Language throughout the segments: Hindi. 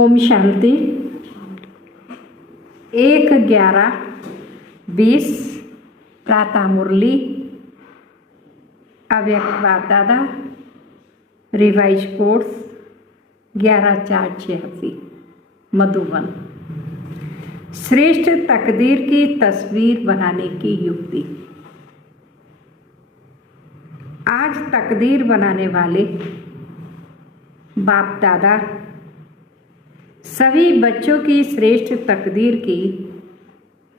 ओम शांति। 1/11/20 प्रातः मुरली अव्यक्त बाप दादा रिवाइज कोर्स 11/4/86 मधुबन। श्रेष्ठ तकदीर की तस्वीर बनाने की युक्ति। आज तकदीर बनाने वाले बाप दादा सभी बच्चों की श्रेष्ठ तकदीर की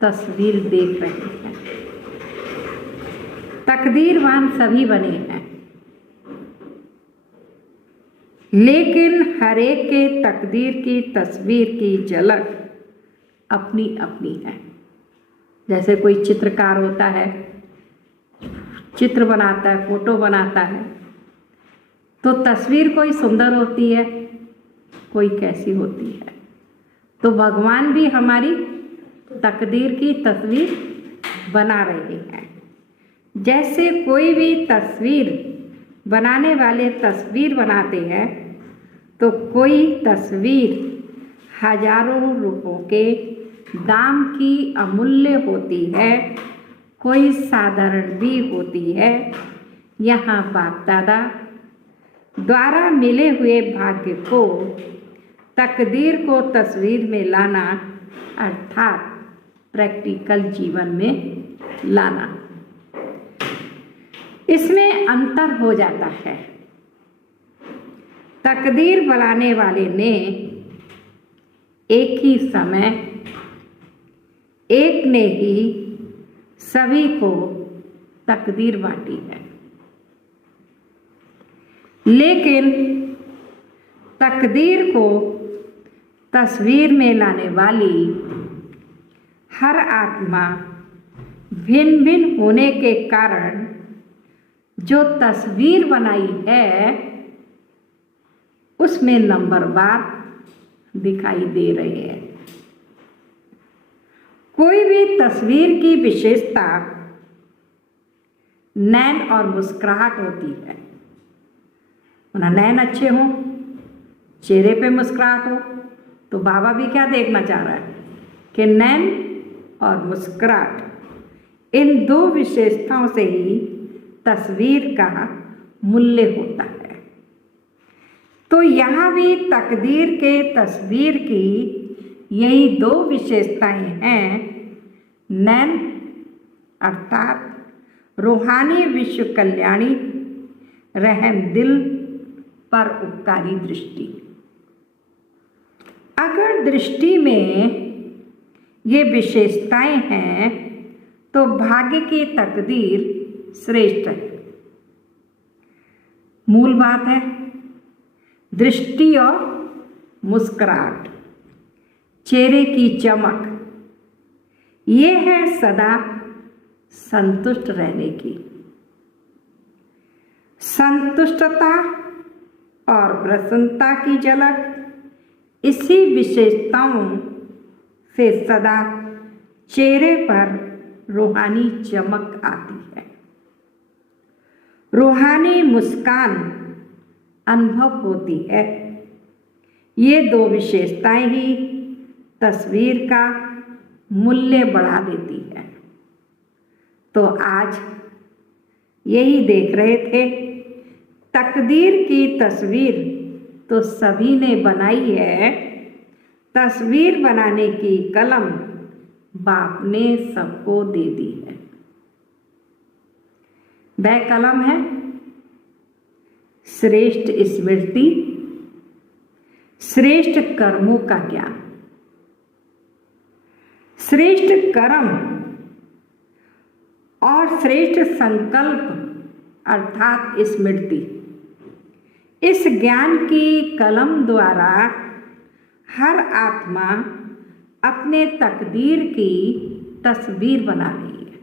तस्वीर देख रहे हैं। तकदीरवान सभी बने हैं, लेकिन हर एक के तकदीर की तस्वीर की झलक अपनी अपनी है। जैसे कोई चित्रकार होता है, चित्र बनाता है, फोटो बनाता है, तो तस्वीर कोई सुंदर होती है, कोई कैसी होती है। तो भगवान भी हमारी तकदीर की तस्वीर बना रहे हैं। जैसे कोई भी तस्वीर बनाने वाले तस्वीर बनाते हैं, तो कोई तस्वीर हजारों रुपयों के दाम की अमूल्य होती है, कोई साधारण भी होती है। यहाँ बाप दादा द्वारा मिले हुए भाग्य को, तकदीर को तस्वीर में लाना अर्थात प्रैक्टिकल जीवन में लाना, इसमें अंतर हो जाता है। तकदीर बनाने वाले ने एक ही समय एक ने ही सभी को तकदीर बांटी है, लेकिन तकदीर को तस्वीर में लाने वाली हर आत्मा भिन्न भिन्न होने के कारण जो तस्वीर बनाई है उसमें नंबरवार दिखाई दे रहे हैं। कोई भी तस्वीर की विशेषता नैन और मुस्कुराहट होती है। ना नैन अच्छे हों, चेहरे पे मुस्कुराहट हो, तो बाबा भी क्या देखना चाह रहा है कि नैन और मुस्कुराहट, इन दो विशेषताओं से ही तस्वीर का मूल्य होता है। तो यहाँ भी तकदीर के तस्वीर की यही दो विशेषताएं हैं। नैन अर्थात रूहानी विश्व कल्याणी रहम दिल पर उपकारी दृष्टि। अगर दृष्टि में ये विशेषताएं हैं तो भाग्य की तकदीर श्रेष्ठ है। मूल बात है दृष्टि और मुस्कुराहट, चेहरे की चमक, ये है सदा संतुष्ट रहने की। संतुष्टता और प्रसन्नता की झलक इसी विशेषताओं से सदा चेहरे पर रूहानी चमक आती है। रूहानी मुस्कान अनुभव होती है। ये दो विशेषताएं ही तस्वीर का मूल्य बढ़ा देती है। तो आज यही देख रहे थे, तकदीर की तस्वीर तो सभी ने बनाई है, तस्वीर बनाने की कलम बाप ने सबको दे दी है। वह कलम है श्रेष्ठ स्मृति, श्रेष्ठ कर्मों का ज्ञान। श्रेष्ठ कर्म और श्रेष्ठ संकल्प अर्थात स्मृति, इस ज्ञान की कलम द्वारा हर आत्मा अपने तकदीर की तस्वीर बना रही है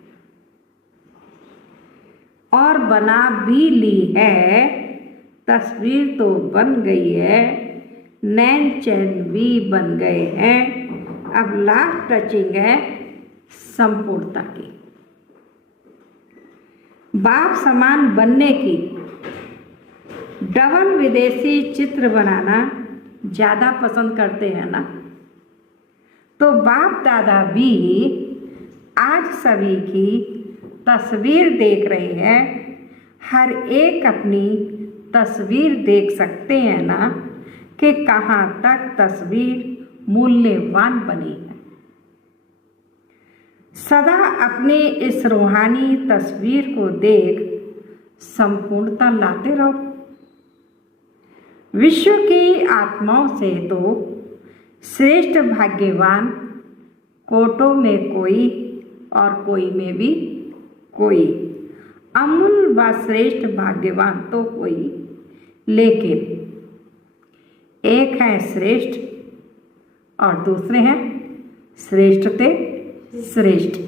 और बना भी ली है। तस्वीर तो बन गई है, नैन चैन भी बन गए हैं। अब लास्ट टचिंग है संपूर्णता की। बाप समान बनने की डबल विदेशी चित्र बनाना ज़्यादा पसंद करते हैं ना। तो बाप दादा भी आज सभी की तस्वीर देख रहे हैं। हर एक अपनी तस्वीर देख सकते हैं ना कि कहाँ तक तस्वीर मूल्यवान बनी है। सदा अपनी इस रूहानी तस्वीर को देख संपूर्णता लाते रहो। विश्व की आत्माओं से तो श्रेष्ठ भाग्यवान कोटों में कोई और कोई में भी कोई, अमूल्य व श्रेष्ठ भाग्यवान तो कोई, लेकिन एक है श्रेष्ठ और दूसरे हैं श्रेष्ठ ते श्रेष्ठ।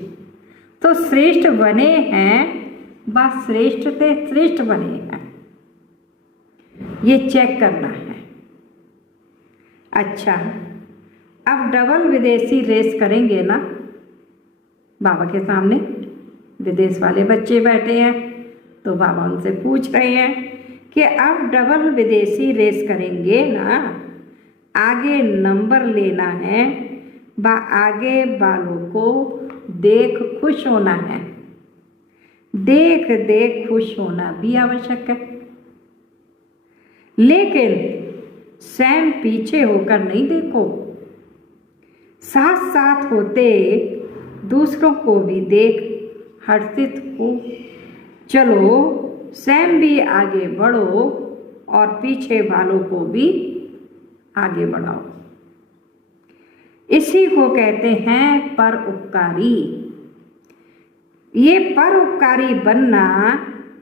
तो श्रेष्ठ बने हैं व श्रेष्ठ ते श्रेष्ठ बने हैं, ये चेक करना है। अच्छा, अब डबल विदेशी रेस करेंगे ना। बाबा के सामने विदेश वाले बच्चे बैठे हैं, तो बाबा उनसे पूछ रहे हैं कि अब डबल विदेशी रेस करेंगे ना, आगे नंबर लेना है व आगे वालों को देख खुश होना है। देख देख खुश होना भी आवश्यक है, लेकिन स्वयं पीछे होकर नहीं देखो, साथ साथ होते दूसरों को भी देख हर्षित हो। चलो स्वयं भी आगे बढ़ो और पीछे वालों को भी आगे बढ़ाओ। इसी को कहते हैं परोपकारी। ये परोपकारी बनना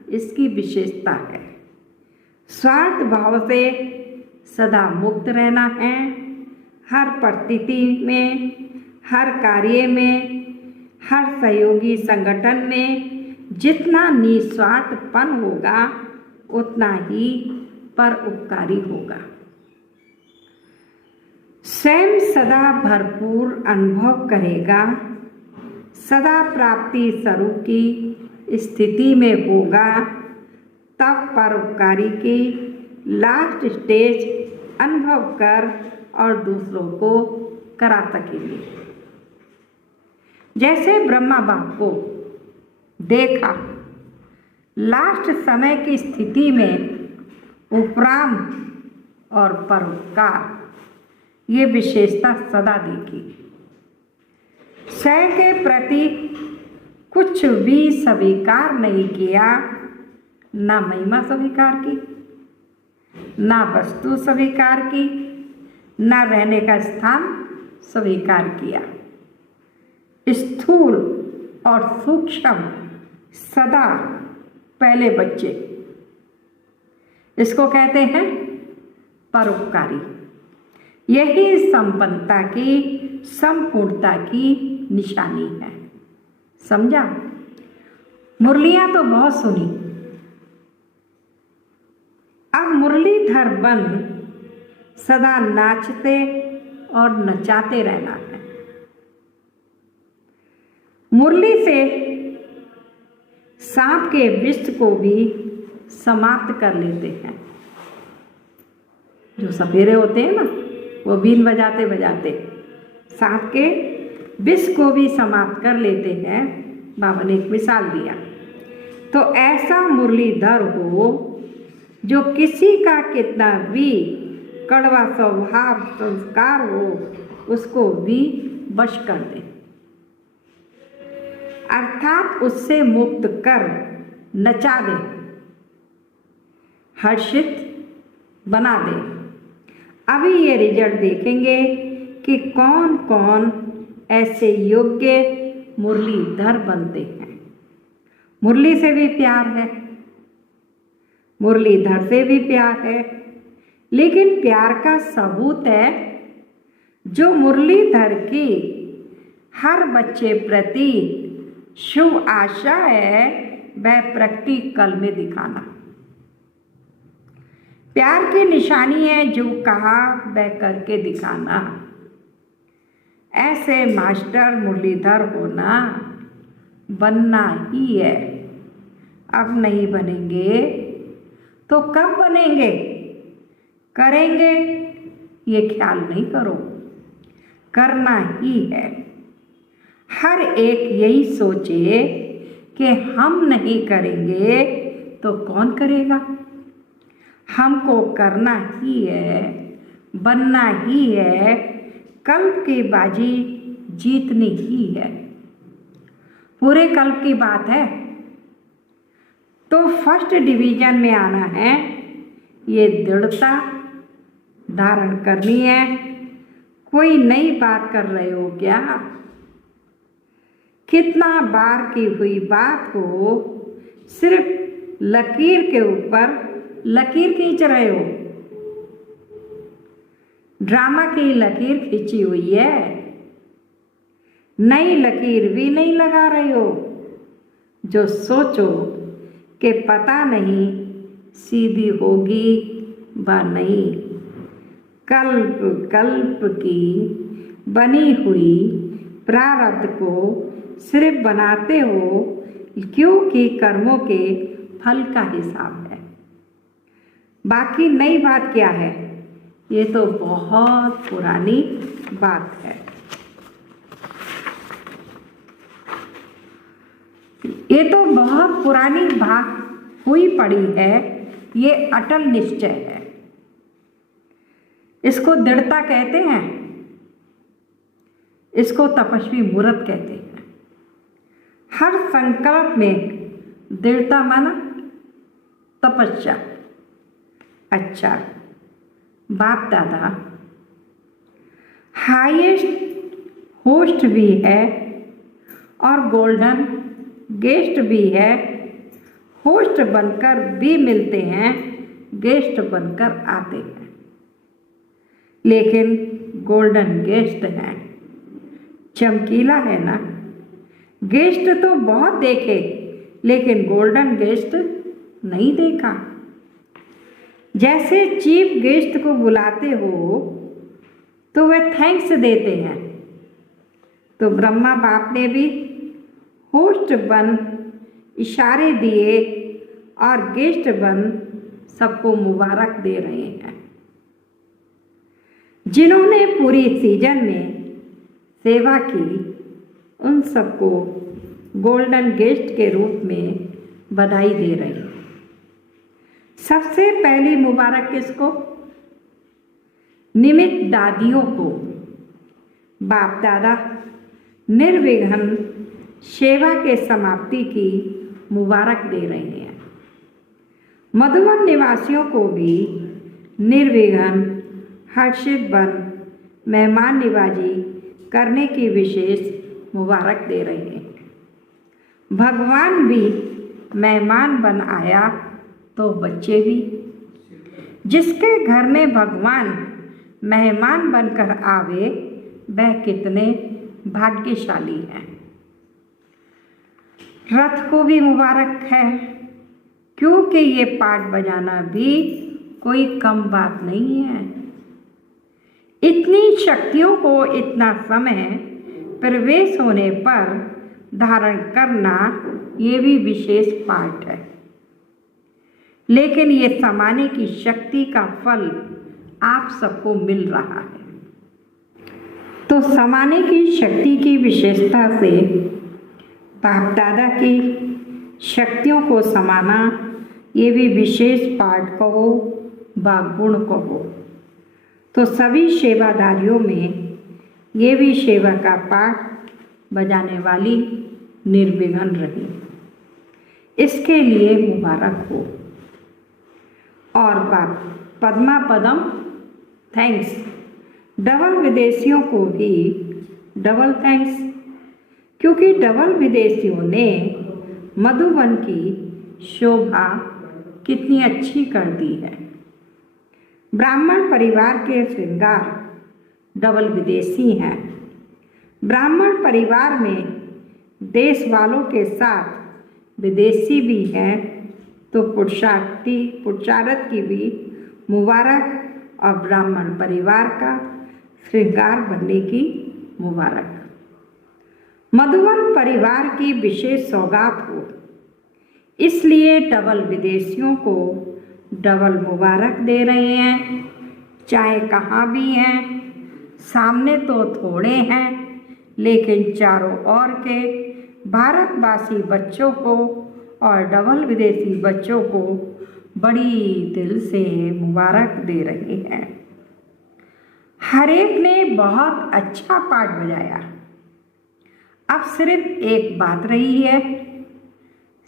इसकी विशेषता है। स्वार्थ भाव से सदा मुक्त रहना है। हर परिस्थिति में, हर कार्य में, हर सहयोगी संगठन में जितना निस्वार्थपन होगा उतना ही परोपकारी होगा। स्वयं सदा भरपूर अनुभव करेगा, सदा प्राप्ति स्वरूप की स्थिति में होगा, तब परोपकारी की लास्ट स्टेज अनुभव कर और दूसरों को करा सकेंगे। जैसे ब्रह्मा बाप को देखा लास्ट समय की स्थिति में उपराम और परोपकार, ये विशेषता सदा देखी। स्वयं के प्रति कुछ भी स्वीकार नहीं किया, ना महिमा स्वीकार की, ना वस्तु स्वीकार की, ना रहने का स्थान स्वीकार किया। स्थूल और सूक्ष्म सदा पहले बच्चे, इसको कहते हैं परोपकारी। यही संपन्नता की, संपूर्णता की निशानी है। समझा? मुरलियां तो बहुत सुनी, अब मुरलीधर बन सदा नाचते और नचाते रहना है। मुरली से सांप के विष को भी समाप्त कर लेते हैं। जो सपेरे होते हैं ना, वो बीन बजाते बजाते सांप के विष को भी समाप्त कर लेते हैं। बाबा ने एक मिसाल दिया। तो ऐसा मुरलीधर हो जो किसी का कितना भी कड़वा स्वभाव संस्कार हो, उसको भी वश कर दे, अर्थात उससे मुक्त कर नचा दे, हर्षित बना दे। अभी ये रिजल्ट देखेंगे कि कौन कौन ऐसे योग्य मुरलीधर बनते हैं। मुरली से भी प्यार है, मुरलीधर से भी प्यार है, लेकिन प्यार का सबूत है जो मुरलीधर की हर बच्चे प्रति शुभ आशा है, वह प्रैक्टिकल में दिखाना। प्यार की निशानी है जो कहा वह करके दिखाना। ऐसे मास्टर मुरलीधर होना बनना ही है। अब नहीं बनेंगे तो कब बनेंगे? करेंगे ये ख्याल नहीं करो, करना ही है। हर एक यही सोचे कि हम नहीं करेंगे तो कौन करेगा। हमको करना ही है, बनना ही है, कल्प की बाजी जीतनी ही है। पूरे कल्प की बात है तो फर्स्ट डिवीजन में आना है, ये दृढ़ता धारण करनी है। कोई नई बात कर रहे हो क्या? कितना बार की हुई बात हो, सिर्फ लकीर के ऊपर लकीर खींच रहे हो। ड्रामा की लकीर खींची हुई है, नई लकीर भी नहीं लगा रहे हो। जो सोचो कि पता नहीं सीधी होगी व नहीं, कल्प कल्प की बनी हुई प्रारब्ध को सिर्फ बनाते हो, क्योंकि कर्मों के फल का हिसाब है। बाकी नई बात क्या है? ये तो बहुत पुरानी बात है। ये तो बहुत पुरानी बात हुई पड़ी है। ये अटल निश्चय है, इसको दृढ़ता कहते हैं, इसको तपस्वी मूर्त कहते हैं। हर संकल्प में दृढ़ता माना तपस्या। अच्छा, बाप दादा हाईएस्ट होस्ट भी है और गोल्डन गेस्ट भी है। होस्ट बनकर भी मिलते हैं, गेस्ट बनकर आते हैं, लेकिन गोल्डन गेस्ट है, चमकीला है ना। गेस्ट तो बहुत देखे, लेकिन गोल्डन गेस्ट नहीं देखा। जैसे चीफ गेस्ट को बुलाते हो तो वे थैंक्स देते हैं, तो ब्रह्मा बाप ने भी होस्ट बन इशारे दिए और गेस्ट बन सबको मुबारक दे रहे हैं। जिन्होंने पूरी सीजन में सेवा की, उन सबको गोल्डन गेस्ट के रूप में बधाई दे रहे हैं। सबसे पहली मुबारक किसको? निमित्त दादियों को। बाप दादा निर्विघ्न सेवा के समाप्ति की मुबारक दे रहे हैं। मधुबन निवासियों को भी निर्विघ्न हर्षित बन मेहमान निवाजी करने की विशेष मुबारक दे रहे हैं। भगवान भी मेहमान बन आया तो बच्चे भी। जिसके घर में भगवान मेहमान बनकर आवे, वह कितने भाग्यशाली हैं। रथ को भी मुबारक है, क्योंकि ये पाठ बजाना भी कोई कम बात नहीं है। इतनी शक्तियों को इतना समय प्रवेश होने पर धारण करना, ये भी विशेष पाठ है। लेकिन ये समाने की शक्ति का फल आप सबको मिल रहा है। तो समाने की शक्ति की विशेषता से बाप दादा की शक्तियों को समाना, ये भी विशेष पाठ कहो व गुण कहो। तो सभी सेवादारियों में ये भी सेवा का पाठ बजाने वाली निर्विघ्न रही, इसके लिए मुबारक हो। और बाप पद्मा पदम थैंक्स। डबल विदेशियों को भी डबल थैंक्स, क्योंकि डबल विदेशियों ने मधुबन की शोभा कितनी अच्छी कर दी है। ब्राह्मण परिवार के श्रृंगार डबल विदेशी हैं। ब्राह्मण परिवार में देश वालों के साथ विदेशी भी हैं, तो पुरुषार्थ की भी मुबारक और ब्राह्मण परिवार का श्रृंगार बनने की मुबारक। मधुबन परिवार की विशेष सौगात हो, इसलिए डबल विदेशियों को डबल मुबारक दे रहे हैं। चाहे कहाँ भी हैं, सामने तो थोड़े हैं, लेकिन चारों ओर के भारतवासी बच्चों को और डबल विदेशी बच्चों को बड़ी दिल से मुबारक दे रहे हैं। हर एक ने बहुत अच्छा पाठ बजाया। अब सिर्फ एक बात रही है,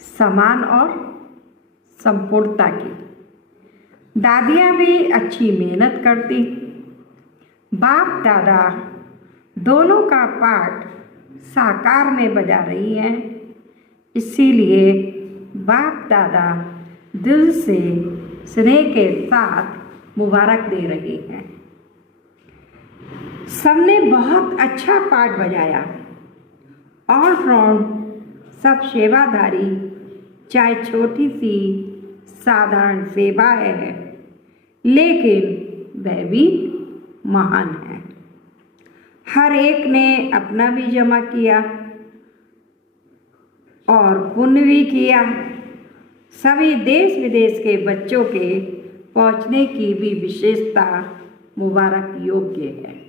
समान और संपूर्णता की। दादियाँ भी अच्छी मेहनत करती, बाप दादा दोनों का पाठ साकार में बजा रही हैं, इसीलिए बाप दादा दिल से स्नेह के साथ मुबारक दे रहे हैं। सबने बहुत अच्छा पाठ बजाया। ऑल राउंड सब सेवाधारी, चाहे छोटी सी साधारण सेवा है, लेकिन वह भी महान है। हर एक ने अपना भी जमा किया और पुण्य भी किया। सभी देश विदेश के बच्चों के पहुंचने की भी विशेषता मुबारक योग्य है।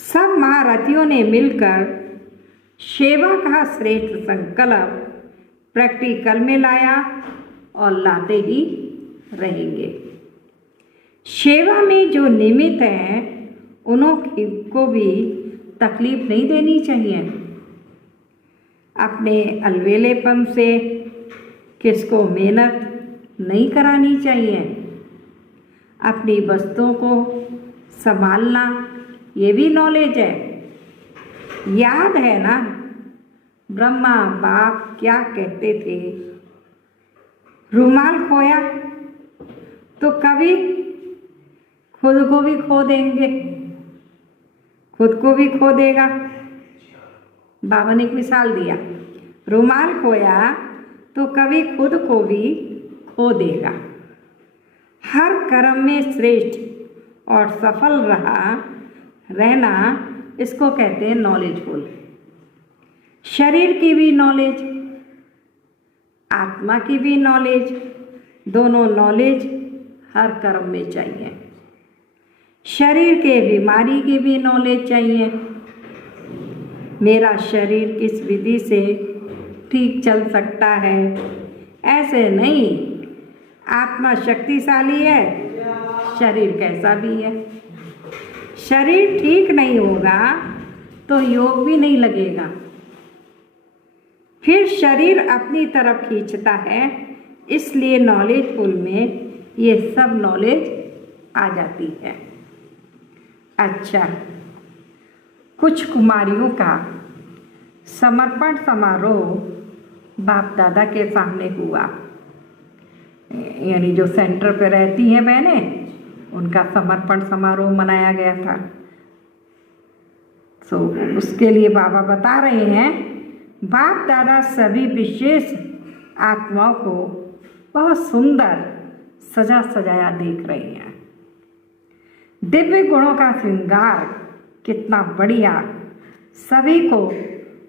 सब महारथियों ने मिलकर सेवा का श्रेष्ठ संकल्प प्रैक्टिकल में लाया और लाते ही रहेंगे। सेवा में जो निमित्त हैं उनको भी तकलीफ नहीं देनी चाहिए। अपने अलवेलेपन से किसको मेहनत नहीं करानी चाहिए। अपनी वस्तुओं को संभालना ये भी नॉलेज है। याद है ना, ब्रह्मा बाप क्या कहते थे, रुमाल खोया तो कभी खुद को भी खो देंगे, खुद को भी खो देगा। बाबा ने एक मिसाल दिया, रुमाल खोया तो कभी खुद को भी खो देगा। हर कर्म में श्रेष्ठ और सफल रहना, इसको कहते हैं नॉलेजफुल। शरीर की भी नॉलेज, आत्मा की भी नॉलेज, दोनों नॉलेज हर कर्म में चाहिए। शरीर के बीमारी की भी नॉलेज चाहिए। मेरा शरीर किस विधि से ठीक चल सकता है, ऐसे नहीं। आत्मा शक्तिशाली है, शरीर कैसा भी है। शरीर ठीक नहीं होगा तो योग भी नहीं लगेगा, फिर शरीर अपनी तरफ खींचता है। इसलिए नॉलेजफुल में ये सब नॉलेज आ जाती है। अच्छा, कुछ कुमारियों का समर्पण समारोह बाप दादा के सामने हुआ। यानी जो सेंटर पे रहती हैं बहनें, उनका समर्पण समारोह मनाया गया था। सो उसके लिए बाबा बता रहे हैं, बाप दादा सभी विशेष आत्माओं को बहुत सुंदर सजा सजाया देख रहे हैं। दिव्य गुणों का श्रृंगार कितना बढ़िया सभी को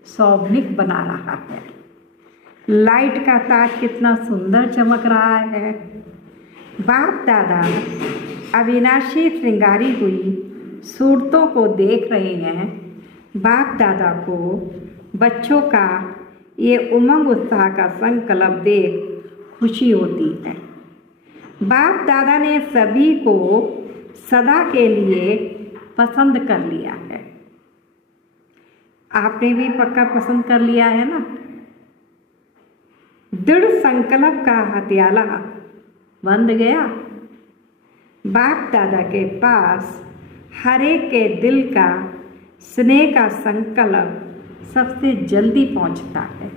शोभनीय बना रहा है। लाइट का ताज कितना सुंदर चमक रहा है। बाप दादा अविनाशी श्रृंगारी हुई सूरतों को देख रहे हैं। बाप दादा को बच्चों का ये उमंग उत्साह का संकल्प देख खुशी होती है। बाप दादा ने सभी को सदा के लिए पसंद कर लिया है। आपने भी पक्का पसंद कर लिया है ना। दृढ़ संकल्प का हथियाला बंध गया। बाप दादा के पास हर एक के दिल का स्नेह का संकल्प सबसे जल्दी पहुंचता है।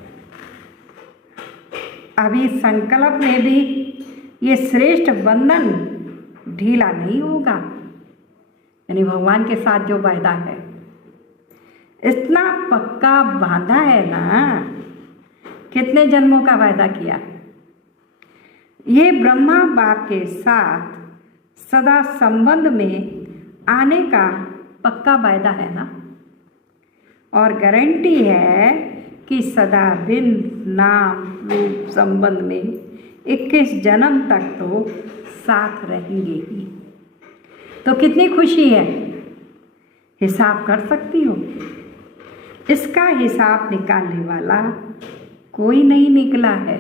अभी संकल्प में भी ये श्रेष्ठ बंधन ढीला नहीं होगा। यानी भगवान के साथ जो वायदा है इतना पक्का बांधा है ना, कितने जन्मों का वायदा किया है। ये ब्रह्मा बाप के साथ सदा संबंध में आने का पक्का वायदा है ना, और गारंटी है कि सदा बिन नाम रूप संबंध में 21 जन्म तक तो साथ रहेंगे ही। तो कितनी खुशी है, हिसाब कर सकती हो। इसका हिसाब निकालने वाला कोई नहीं निकला है।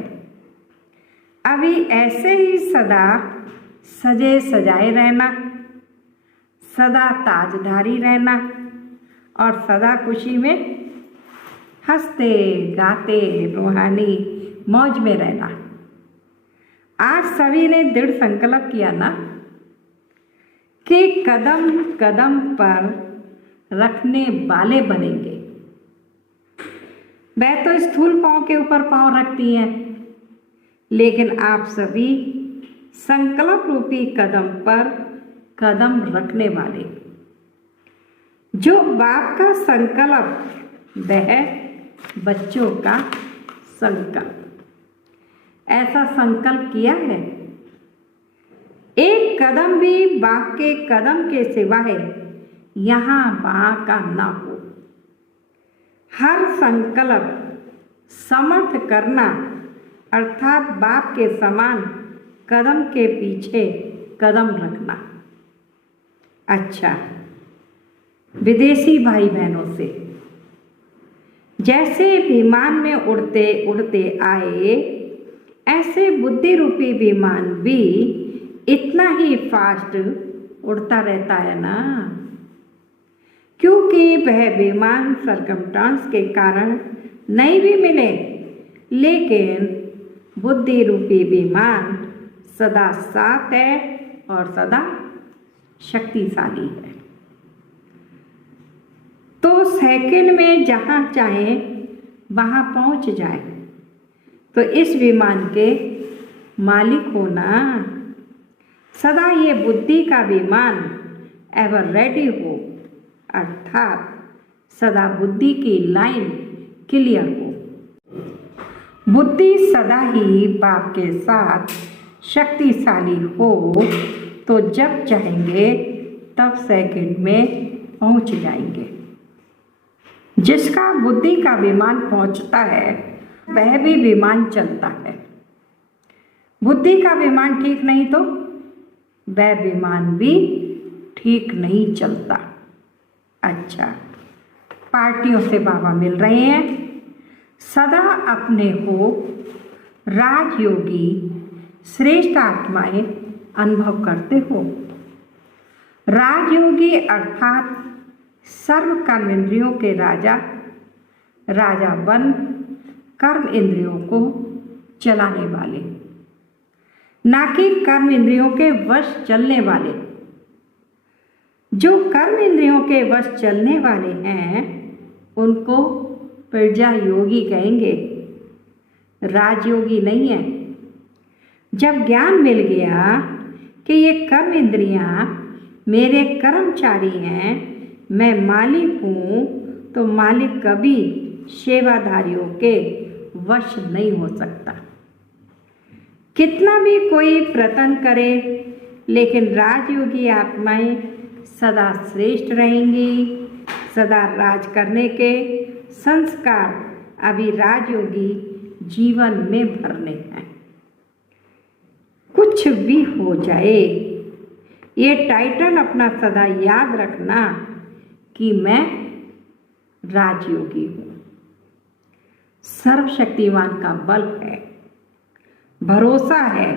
अभी ऐसे ही सदा सजे सजाए रहना, सदा ताजधारी रहना और सदा खुशी में हंसते गाते रूहानी मौज में रहना। आज सभी ने दृढ़ संकल्प किया ना कि कदम कदम पर रखने वाले बनेंगे। वह तो स्थूल पांव के ऊपर पांव रखती हैं, लेकिन आप सभी संकल्प रूपी कदम पर कदम रखने वाले। जो बाप का संकल्प वह बच्चों का संकल्प। ऐसा संकल्प किया है, एक कदम भी बाप के कदम के सिवाय यहाँ वहाँ का ना हो। हर संकल्प समर्थ करना अर्थात बाप के समान कदम के पीछे कदम रखना। अच्छा, विदेशी भाई बहनों से, जैसे विमान में उड़ते उड़ते आए, ऐसे बुद्धि रूपी विमान भी इतना ही फास्ट उड़ता रहता है ना, क्योंकि वह विमान सरकमस्टांस के कारण नहीं भी मिले, लेकिन बुद्धि रूपी विमान सदा साथ है और सदा शक्तिशाली है। तो सेकंड में जहाँ चाहे वहाँ पहुँच जाए। तो इस विमान के मालिक होना, सदा ये बुद्धि का विमान एवर रेडी हो, अर्थात सदा बुद्धि की लाइन क्लियर हो। बुद्धि सदा ही बाप के साथ शक्तिशाली हो, तो जब चाहेंगे तब सेकंड में पहुंच जाएंगे। जिसका बुद्धि का विमान पहुंचता है वह भी विमान चलता है। बुद्धि का विमान ठीक नहीं तो वह विमान भी ठीक नहीं चलता। अच्छा, पार्टियों से बाबा मिल रहे हैं। सदा अपने को राजयोगी श्रेष्ठ आत्माएं अनुभव करते हो। राजयोगी अर्थात सर्व कर्म इंद्रियों के राजा, राजा बन कर्म इंद्रियों को चलाने वाले, ना कि कर्म इंद्रियों के वश चलने वाले। जो कर्म इंद्रियों के वश चलने वाले हैं उनको प्रजा योगी कहेंगे, राजयोगी नहीं है। जब ज्ञान मिल गया कि ये कर्म इंद्रियां मेरे कर्मचारी हैं, मैं मालिक हूँ, तो मालिक कभी सेवाधारियों के वश नहीं हो सकता। कितना भी कोई प्रयत्न करे, लेकिन राजयोगी आत्माएं सदा श्रेष्ठ रहेंगी। सदा राज करने के संस्कार अभी राजयोगी जीवन में भरने हैं। कुछ भी हो जाए, ये टाइटल अपना सदा याद रखना कि मैं राजयोगी हूँ। सर्वशक्तिमान का बल है, भरोसा है,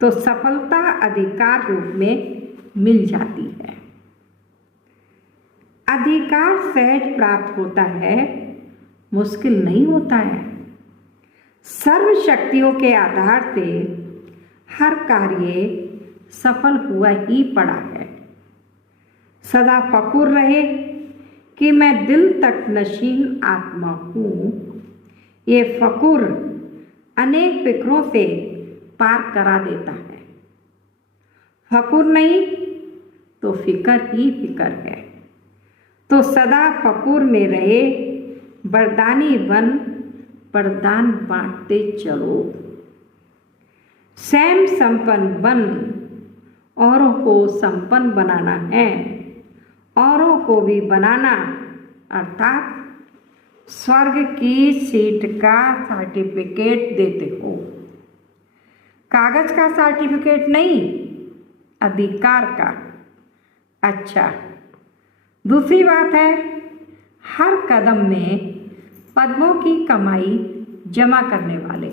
तो सफलता अधिकार रूप में मिल जाती है। अधिकार सहज प्राप्त होता है, मुश्किल नहीं होता है। सर्व शक्तियों के आधार से हर कार्य सफल हुआ ही पड़ा है। सदा फकुर रहे कि मैं दिल तक नशीन आत्मा हूँ। ये फकुर अनेक फिक्रों से पार करा देता है। फकुर नहीं तो फिकर ही फिकर है। तो सदा फकुर में रहे, वरदानी बन वरदान बांटते चलो। स्वयं संपन्न बन औरों को संपन्न बनाना है, औरों को भी बनाना, अर्थात स्वर्ग की सीट का सर्टिफिकेट देते हो। कागज का सर्टिफिकेट नहीं, अधिकार का। अच्छा, दूसरी बात है, हर कदम में पद्मों की कमाई जमा करने वाले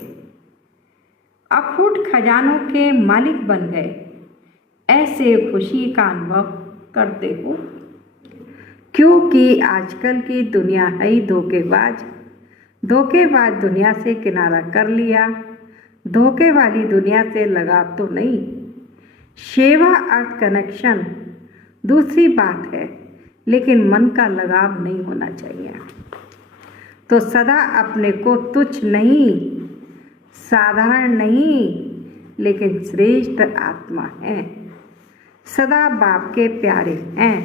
अफूट खजानों के मालिक बन गए, ऐसे खुशी का अनुभव करते हो। क्योंकि आजकल की दुनिया है ही धोखेबाज दुनिया से किनारा कर लिया, धोखे वाली दुनिया से लगाव तो नहीं। सेवा अर्थ कनेक्शन दूसरी बात है, लेकिन मन का लगाव नहीं होना चाहिए। तो सदा अपने को तुच्छ नहीं, साधारण नहीं, लेकिन श्रेष्ठ आत्मा है, सदा बाप के प्यारे हैं।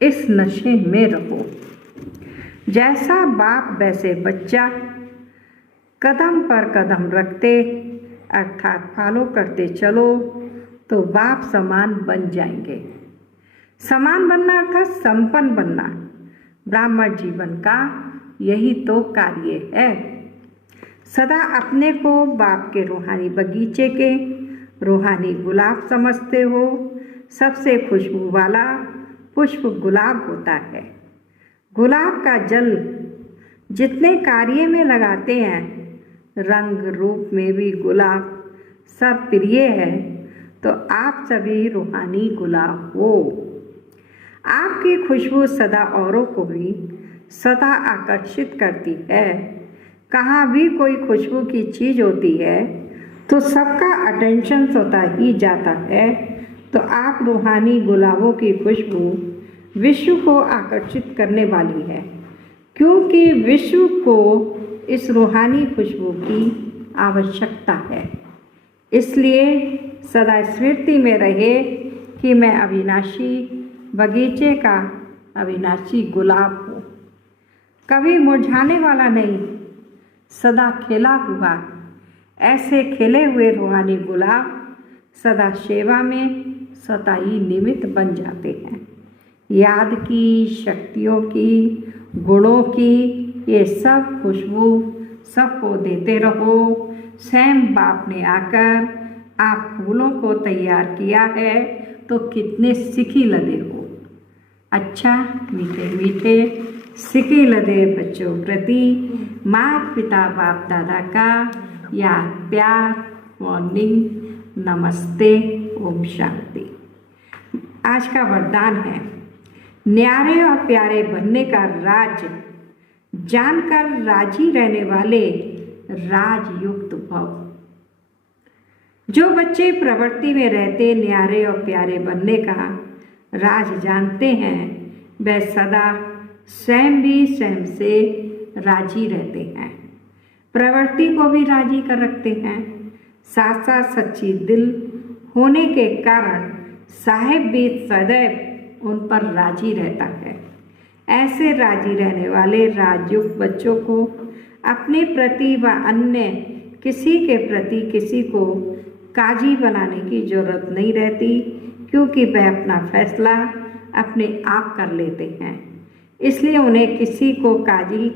इस नशे में रहो, जैसा बाप वैसे बच्चा, कदम पर कदम रखते अर्थात फॉलो करते चलो तो बाप समान बन जाएंगे। समान बनना अर्थात संपन्न बनना ब्राह्मण जीवन का यही तो कार्य है। सदा अपने को बाप के रूहानी बगीचे के रूहानी गुलाब समझते हो। सबसे खुशबू वाला पुष्प गुलाब होता है। गुलाब का जल जितने कार्य में लगाते हैं, रंग रूप में भी गुलाब सब प्रिय है। तो आप सभी रूहानी गुलाब हो। आपकी खुशबू सदा औरों को भी सदा आकर्षित करती है। कहाँ भी कोई खुशबू की चीज़ होती है तो सबका अटेंशन होता ही जाता है। तो आप रूहानी गुलाबों की खुशबू विश्व को आकर्षित करने वाली है, क्योंकि विश्व को इस रूहानी खुशबू की आवश्यकता है। इसलिए सदा स्मृति में रहे कि मैं अविनाशी बगीचे का अविनाशी गुलाब हूँ, कभी मुरझाने वाला नहीं, सदा खिला हुआ। ऐसे खिले हुए रूहानी गुलाब सदा सेवा में सताई निमित्त बन जाते हैं। याद की, शक्तियों की, गुणों की ये सब खुशबू सबको देते रहो। स्वयं बाप ने आकर आप फूलों को तैयार किया है तो कितने सिखी लदे हो। अच्छा, मीठे मीठे सिखी लदे बच्चों प्रति माता पिता बाप दादा का याद प्यार मॉर्निंग नमस्ते ओम शांति। आज का वरदान है, न्यारे और प्यारे बनने का राज जानकर राजी रहने वाले राजयुक्त भव। जो बच्चे प्रवृत्ति में रहते न्यारे और प्यारे बनने का राज जानते हैं, वे सदा स्वयं भी स्वयं से राजी रहते हैं, प्रवृत्ति को भी राजी कर रखते हैं। साथ साथ सच्ची दिल होने के कारण साहेब भी सदैव उन पर राजी रहता है। ऐसे राजी रहने वाले राजयुक्त बच्चों को अपने प्रति व अन्य किसी के प्रति किसी को काजी बनाने की जरूरत नहीं रहती, क्योंकि वह अपना फैसला अपने आप कर लेते हैं। इसलिए उन्हें किसी को काजी,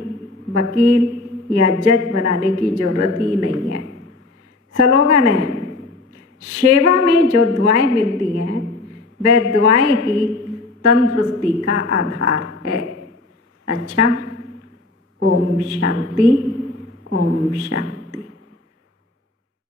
वकील या जज बनाने की जरूरत ही नहीं है। स्लोगन है, सेवा में जो दुआएं मिलती हैं वह दुआएं ही तंदुरुस्ती का आधार है। अच्छा, ओम शांति ओम शांति।